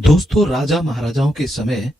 दोस्तों, राजा महाराजाओं के समय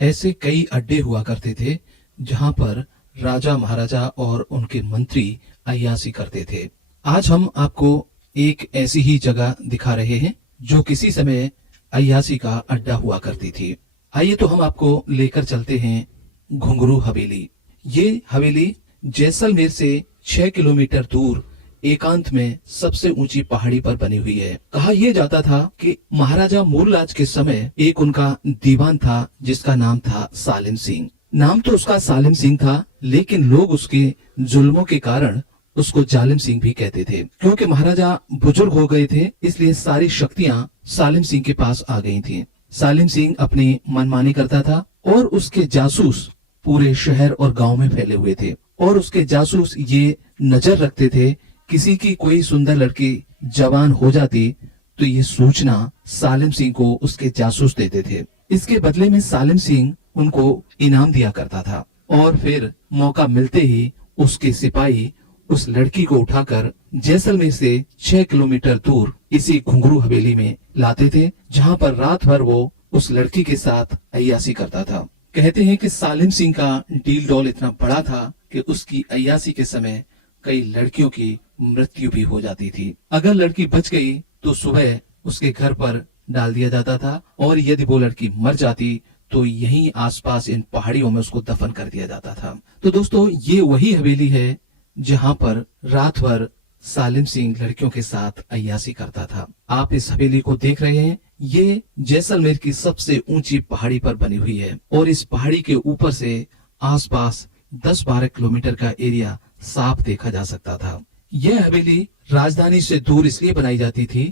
ऐसे कई अड्डे हुआ करते थे जहां पर राजा महाराजा और उनके मंत्री अय्याशी करते थे। आज हम आपको एक ऐसी ही जगह दिखा रहे हैं जो किसी समय अय्याशी का अड्डा हुआ करती थी। आइए तो हम आपको लेकर चलते हैं घुंघरू हवेली। ये हवेली जैसलमेर से 6 किलोमीटर दूर एकांत में सबसे ऊंची पहाड़ी पर बनी हुई है। कहा यह जाता था कि महाराजा मूलराज के समय एक उनका दीवान था जिसका नाम था सालिम सिंह। नाम तो उसका सालिम सिंह था, लेकिन लोग उसके जुल्मों के कारण उसको जालिम सिंह भी कहते थे। क्योंकि महाराजा बुजुर्ग हो गए थे, इसलिए सारी शक्तियां सालिम सिंह के पास आ गई थी। सालिम सिंह अपनी मनमानी करता था और उसके जासूस पूरे शहर और गांव में फैले हुए थे। और उसके जासूस ये नजर रखते थे, किसी की कोई सुंदर लड़की जवान हो जाती तो ये सूचना सालिम सिंह को उसके जासूस देते थे। इसके बदले में सालिम सिंह उनको इनाम दिया करता था और फिर मौका मिलते ही उसके सिपाही उस लड़की को उठाकर जैसलमेर से 6 किलोमीटर दूर इसी घुंघरू हवेली में लाते थे, जहां पर रात भर वो उस लड़की के साथ अय्याशी करता था। कहते हैं कि सालिम सिंह का डील डॉल इतना बड़ा था कि उसकी अय्याशी के समय कई लड़कियों की मृत्यु भी हो जाती थी। अगर लड़की बच गई तो सुबह उसके घर पर डाल दिया जाता था, और यदि वो लड़की मर जाती तो यहीं आसपास इन पहाड़ियों में उसको दफन कर दिया जाता था। तो दोस्तों, ये वही हवेली है जहां पर रात भर सालिम सिंह लड़कियों के साथ अय्याशी करता था। आप इस हवेली को देख रहे हैं, ये जैसलमेर की सबसे ऊंची पहाड़ी पर बनी हुई है और इस पहाड़ी के ऊपर से आसपास 10-12 किलोमीटर का एरिया साफ देखा जा सकता था। यह हवेली राजधानी से दूर इसलिए बनाई जाती थी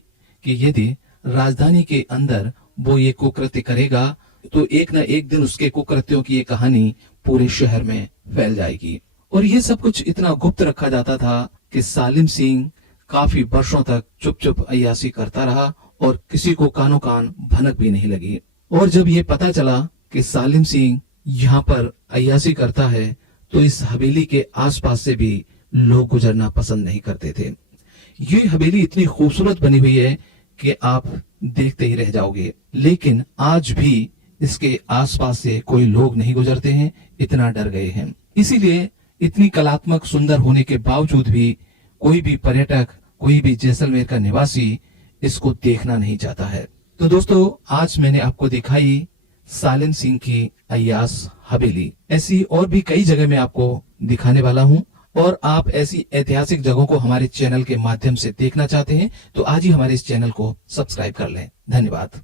कि यदि राजधानी के अंदर वो ये कुकृत्य करेगा तो एक न एक दिन उसके कुकृत्यों की ये कहानी पूरे शहर में फैल जाएगी। और ये सब कुछ इतना गुप्त रखा जाता था कि सालिम सिंह काफी वर्षों तक चुप चुप अय्याशी करता रहा और किसी को कानो कान भनक भी नहीं लगी। और जब ये पता चला कि सालिम सिंह यहाँ पर अय्याशी करता है तो इस हवेली के आसपास से भी लोग गुजरना पसंद नहीं करते थे। ये हवेली इतनी खूबसूरत बनी हुई है कि आप देखते ही रह जाओगे, लेकिन आज भी इसके आसपास से कोई लोग नहीं गुजरते हैं, इतना डर गए हैं। इसीलिए इतनी कलात्मक सुंदर होने के बावजूद भी कोई भी पर्यटक, कोई भी जैसलमेर का निवासी इसको देखना नहीं चाहता है। तो दोस्तों, आज मैंने आपको दिखाई सालिम सिंह की अय्याश हवेली। ऐसी और भी कई जगह मैं आपको दिखाने वाला हूं, और आप ऐसी ऐतिहासिक जगहों को हमारे चैनल के माध्यम से देखना चाहते हैं तो आज ही हमारे इस चैनल को सब्सक्राइब कर लें। धन्यवाद।